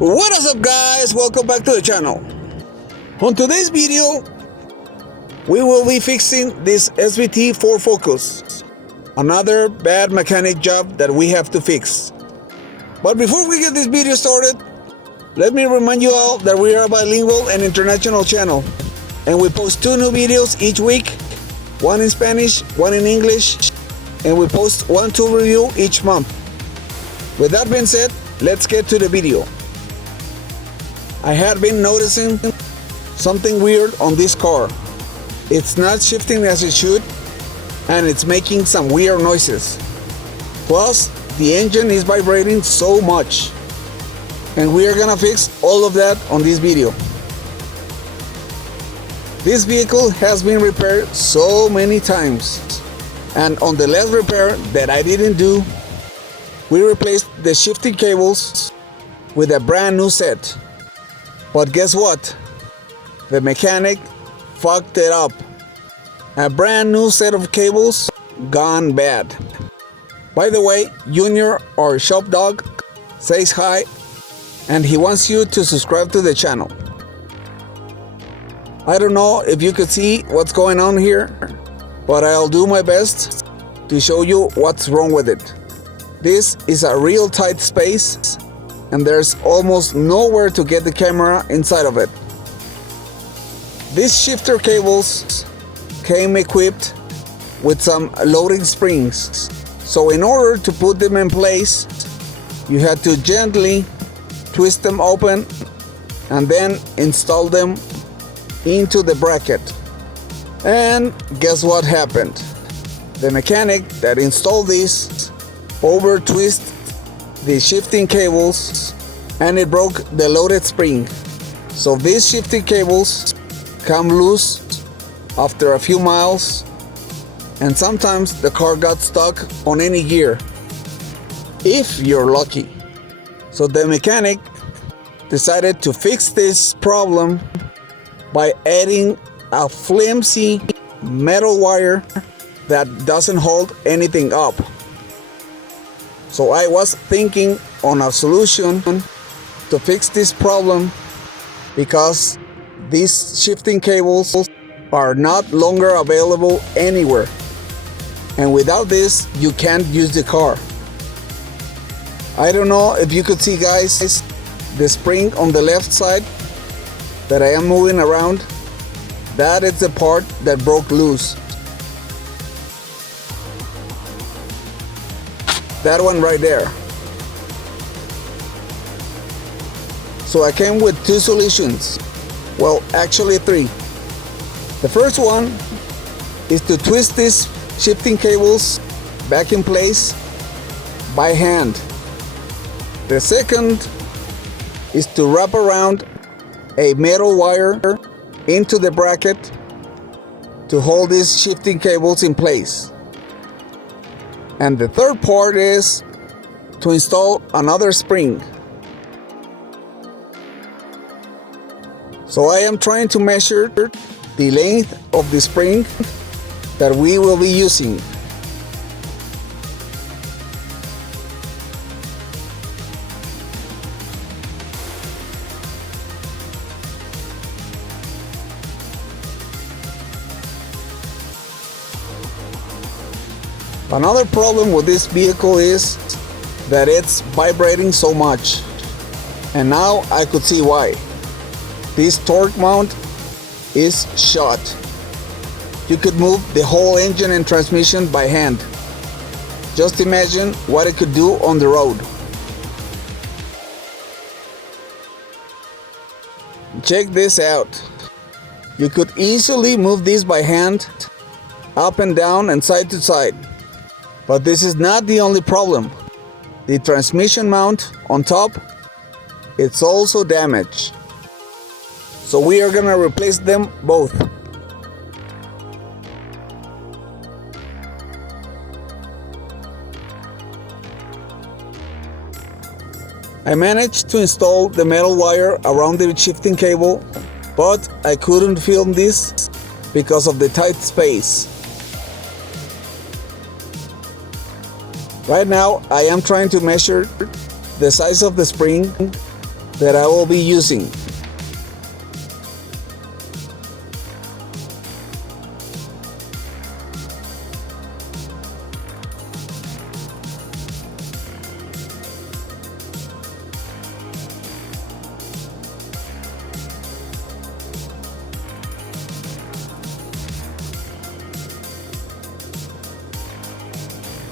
What is up, guys? Welcome back to the channel. On today's video, we will be fixing this SVT 4 focus, another bad mechanic job that we have to fix. But before we get this video started, let me remind you all that we are a bilingual and international channel, and we post 2 new videos each week, one in Spanish, one in English, and we post 1 tool review each month. With that being said, let's get to the video. I had been noticing something weird on this car. It's not shifting as it should, and it's making some weird noises. Plus, the engine is vibrating so much. And we are gonna fix all of that on this video. This vehicle has been repaired so many times. And on the last repair that I didn't do, we replaced the shifting cables with a brand new set. But guess what? The mechanic fucked it up. A brand new set of cables gone bad. By the way, Junior, our shop dog, says hi, and he wants you to subscribe to the channel. I don't know if you could see what's going on here, but I'll do my best to show you what's wrong with it. This is a real tight space, and there's almost nowhere to get the camera inside of it. These shifter cables came equipped with some loading springs. So in order to put them in place, you had to gently twist them open and then install them into the bracket. And guess what happened? The mechanic that installed these over twisted the shifting cables, and it broke the loaded spring. So these shifting cables come loose after a few miles, and sometimes the car got stuck on any gear, if you're lucky. So the mechanic decided to fix this problem by adding a flimsy metal wire that doesn't hold anything up. So I was thinking on a solution to fix this problem, because these shifting cables are not longer available anywhere, and without this you can't use the car. I don't know if you could see, guys, the spring on the left side that I am moving around. That is the part that broke loose. That one right there. So I came with 2 solutions. Well, actually 3. The first one is to twist these shifting cables back in place by hand. The second is to wrap around a metal wire into the bracket to hold these shifting cables in place. And the third part is to install another spring. So I am trying to measure the length of the spring that we will be using. Another problem with this vehicle is that it's vibrating so much, and now I could see why. This torque mount is shot. You could move the whole engine and transmission by hand. Just imagine what it could do on the road. Check this out. You could easily move this by hand, up and down and side to side. But this is not the only problem. The transmission mount on top, it's also damaged. So we are gonna replace them both. I managed to install the metal wire around the shifting cable, but I couldn't film this because of the tight space. Right now I am trying to measure the size of the spring that I will be using.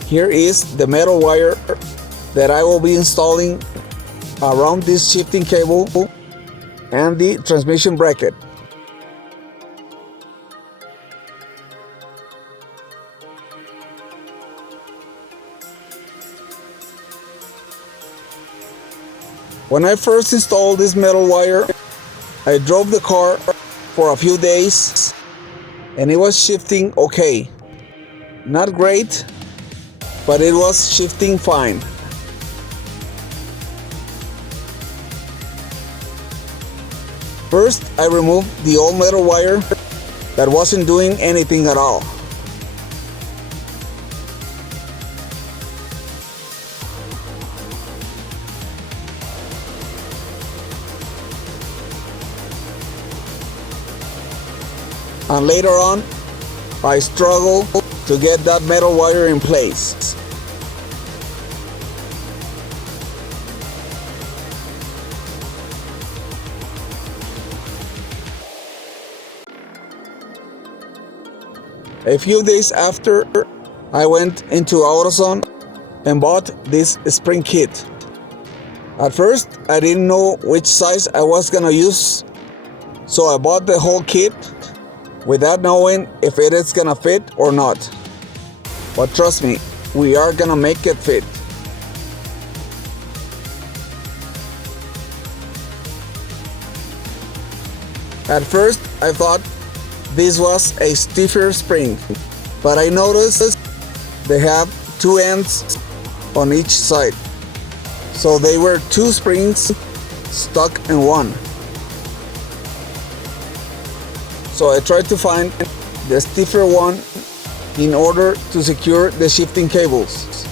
Here is the metal wire that I will be installing around this shifting cable and the transmission bracket. When I first installed this metal wire, I drove the car for a few days and it was shifting okay. Not great, but it was shifting fine. First, I removed the old metal wire that wasn't doing anything at all. And later on, I struggled to get that metal wire in place. A few days after, I went into AutoZone and bought this spring kit. At first, I didn't know which size I was gonna use, so I bought the whole kit without knowing if it is gonna fit or not. But trust me, we are gonna make it fit. At first, I thought this was a stiffer spring, but I noticed they have two ends on each side. So they were two springs stuck in one. So I tried to find the stiffer one in order to secure the shifting cables.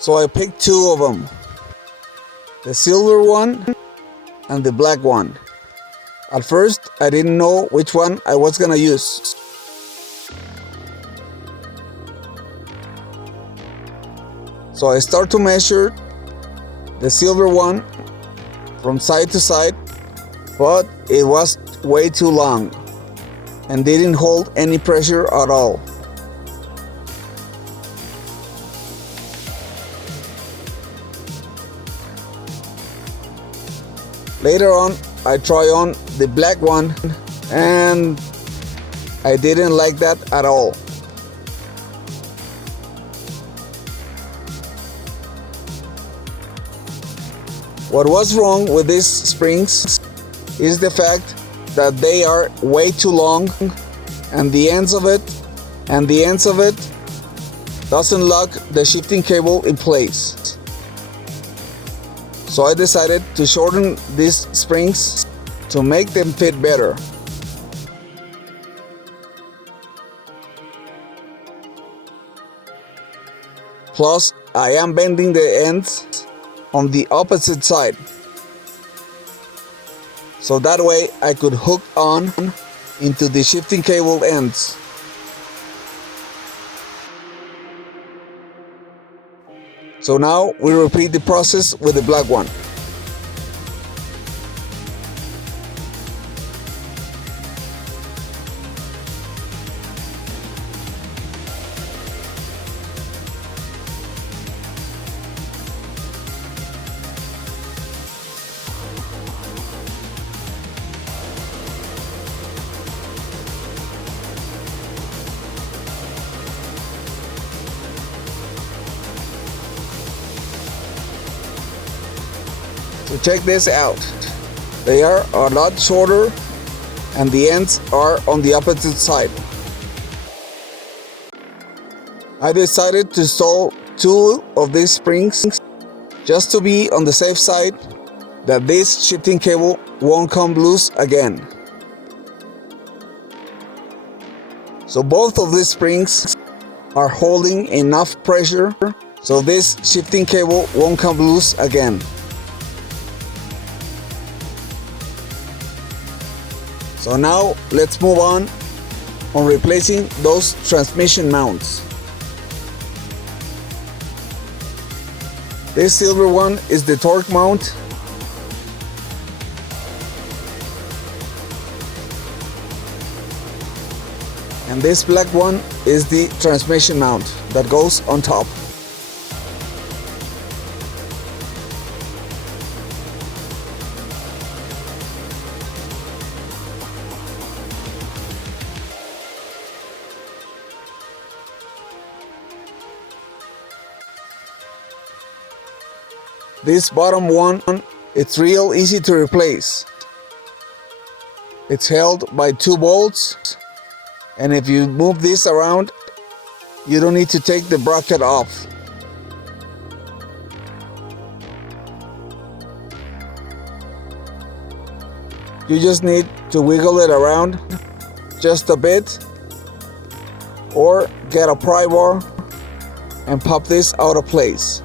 So I picked two of them, the silver one and the black one. At first, I didn't know which one I was gonna use. So I start to measure the silver one from side to side, but it was way too long and didn't hold any pressure at all. Later on, I try on the black one and I didn't like that at all. What was wrong with these springs is the fact that they are way too long and the ends of it doesn't lock the shifting cable in place. So I decided to shorten these springs to make them fit better. Plus, I am bending the ends on the opposite side. So that way I could hook on into the shifting cable ends. So now we repeat the process with the black one. So check this out. They are a lot shorter and the ends are on the opposite side. I decided to install two of these springs just to be on the safe side that this shifting cable won't come loose again. So both of these springs are holding enough pressure so this shifting cable won't come loose again. So now let's move on replacing those transmission mounts. This silver one is the torque mount. And this black one is the transmission mount that goes on top. This bottom one, it's real easy to replace. It's held by 2 bolts, and if you move this around, you don't need to take the bracket off. You just need to wiggle it around just a bit, or get a pry bar and pop this out of place.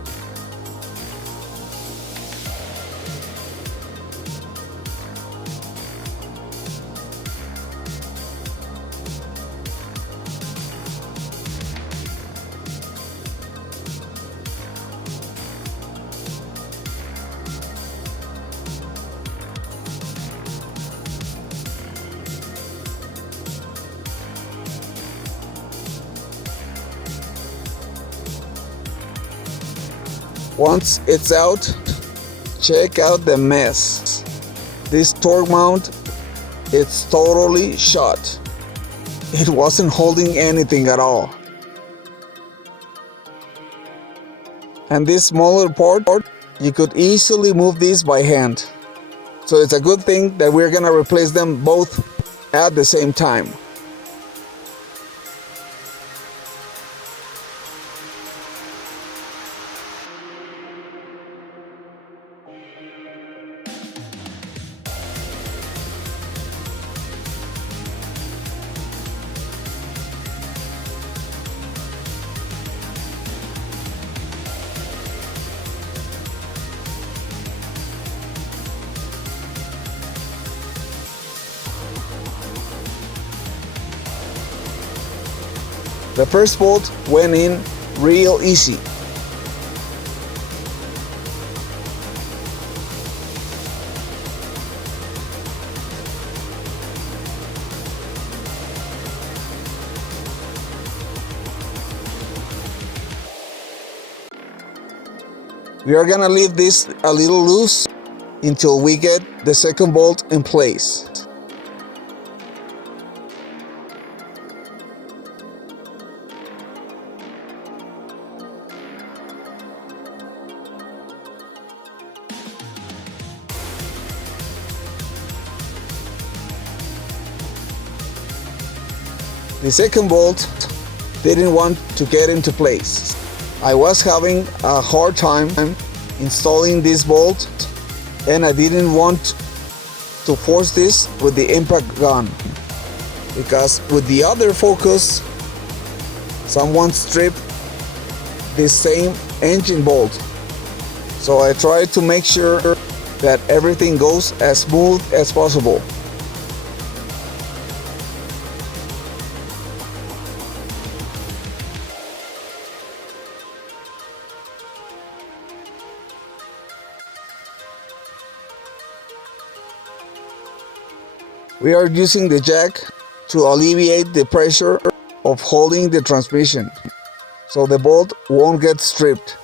Once it's out, check out the mess. This torque mount, it's totally shot. It wasn't holding anything at all. And this smaller part, you could easily move these by hand. So it's a good thing that we're gonna replace them both at the same time. The first bolt went in real easy. We are gonna leave this a little loose until we get the second bolt in place. The second bolt didn't want to get into place. I was having a hard time installing this bolt, and I didn't want to force this with the impact gun, because with the other focus, someone stripped this same engine bolt. So I tried to make sure that everything goes as smooth as possible. We are using the jack to alleviate the pressure of holding the transmission, so the bolt won't get stripped.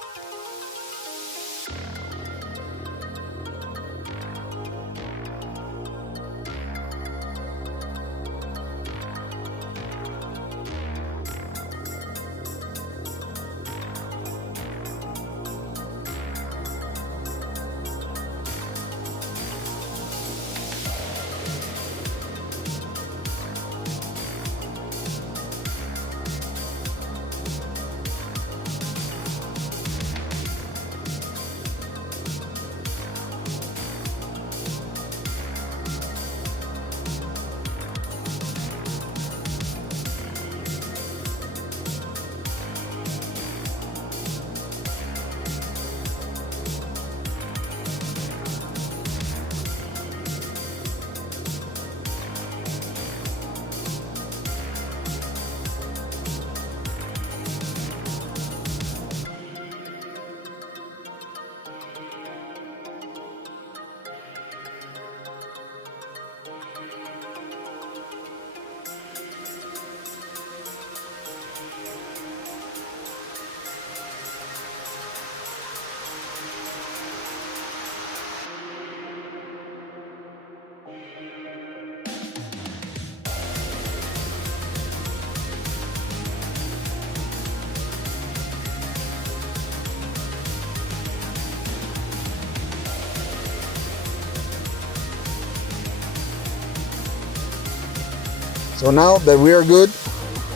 So now that we are good,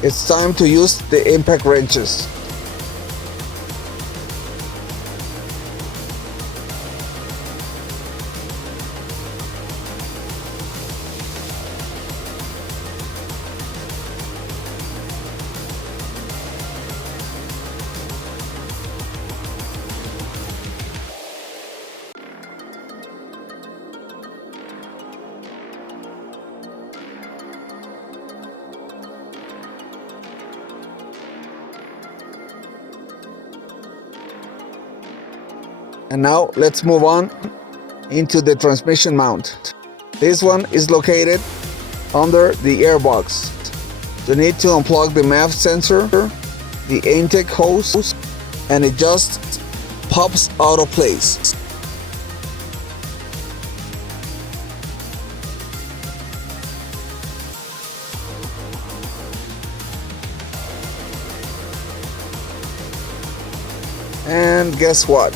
it's time to use the impact wrenches. And now let's move on into the transmission mount. This one is located under the airbox. You need to unplug the MAF sensor, the intake hose, and it just pops out of place. And guess what?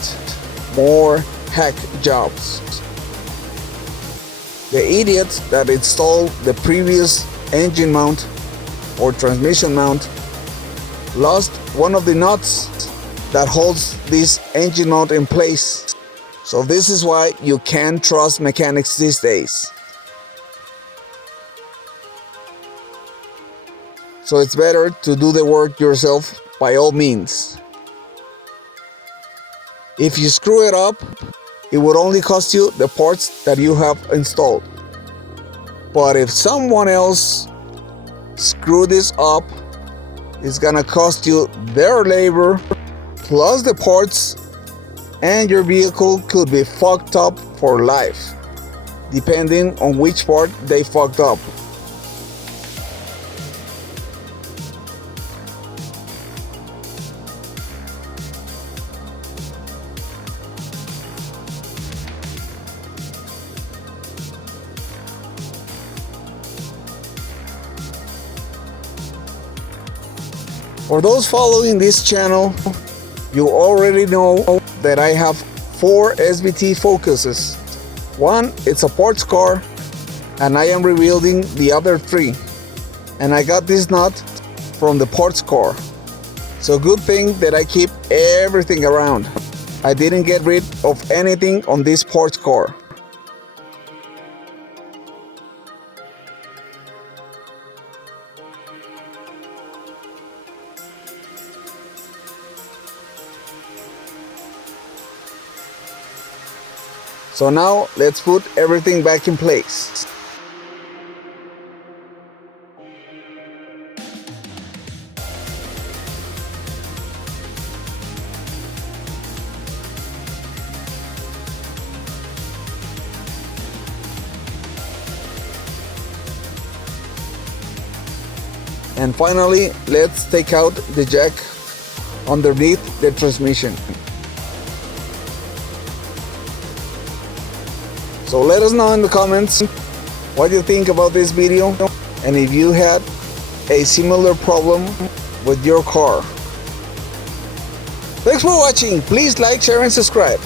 More hack jobs. The idiot that installed the previous engine mount or transmission mount lost one of the nuts that holds this engine mount in place. So this is why you can't trust mechanics these days. So it's better to do the work yourself by all means. If you screw it up, it would only cost you the parts that you have installed. But if someone else screwed this up, it's gonna cost you their labor plus the parts, and your vehicle could be fucked up for life, depending on which part they fucked up. For those following this channel, you already know that I have 4 SVT focuses. One, it's a parts car, and I am rebuilding the other 3. And I got this nut from the parts car. So good thing that I keep everything around. I didn't get rid of anything on this parts car. So now let's put everything back in place. And finally, let's take out the jack underneath the transmission. So let us know in the comments what you think about this video, and if you had a similar problem with your car. Thanks for watching. Please like, share, and subscribe.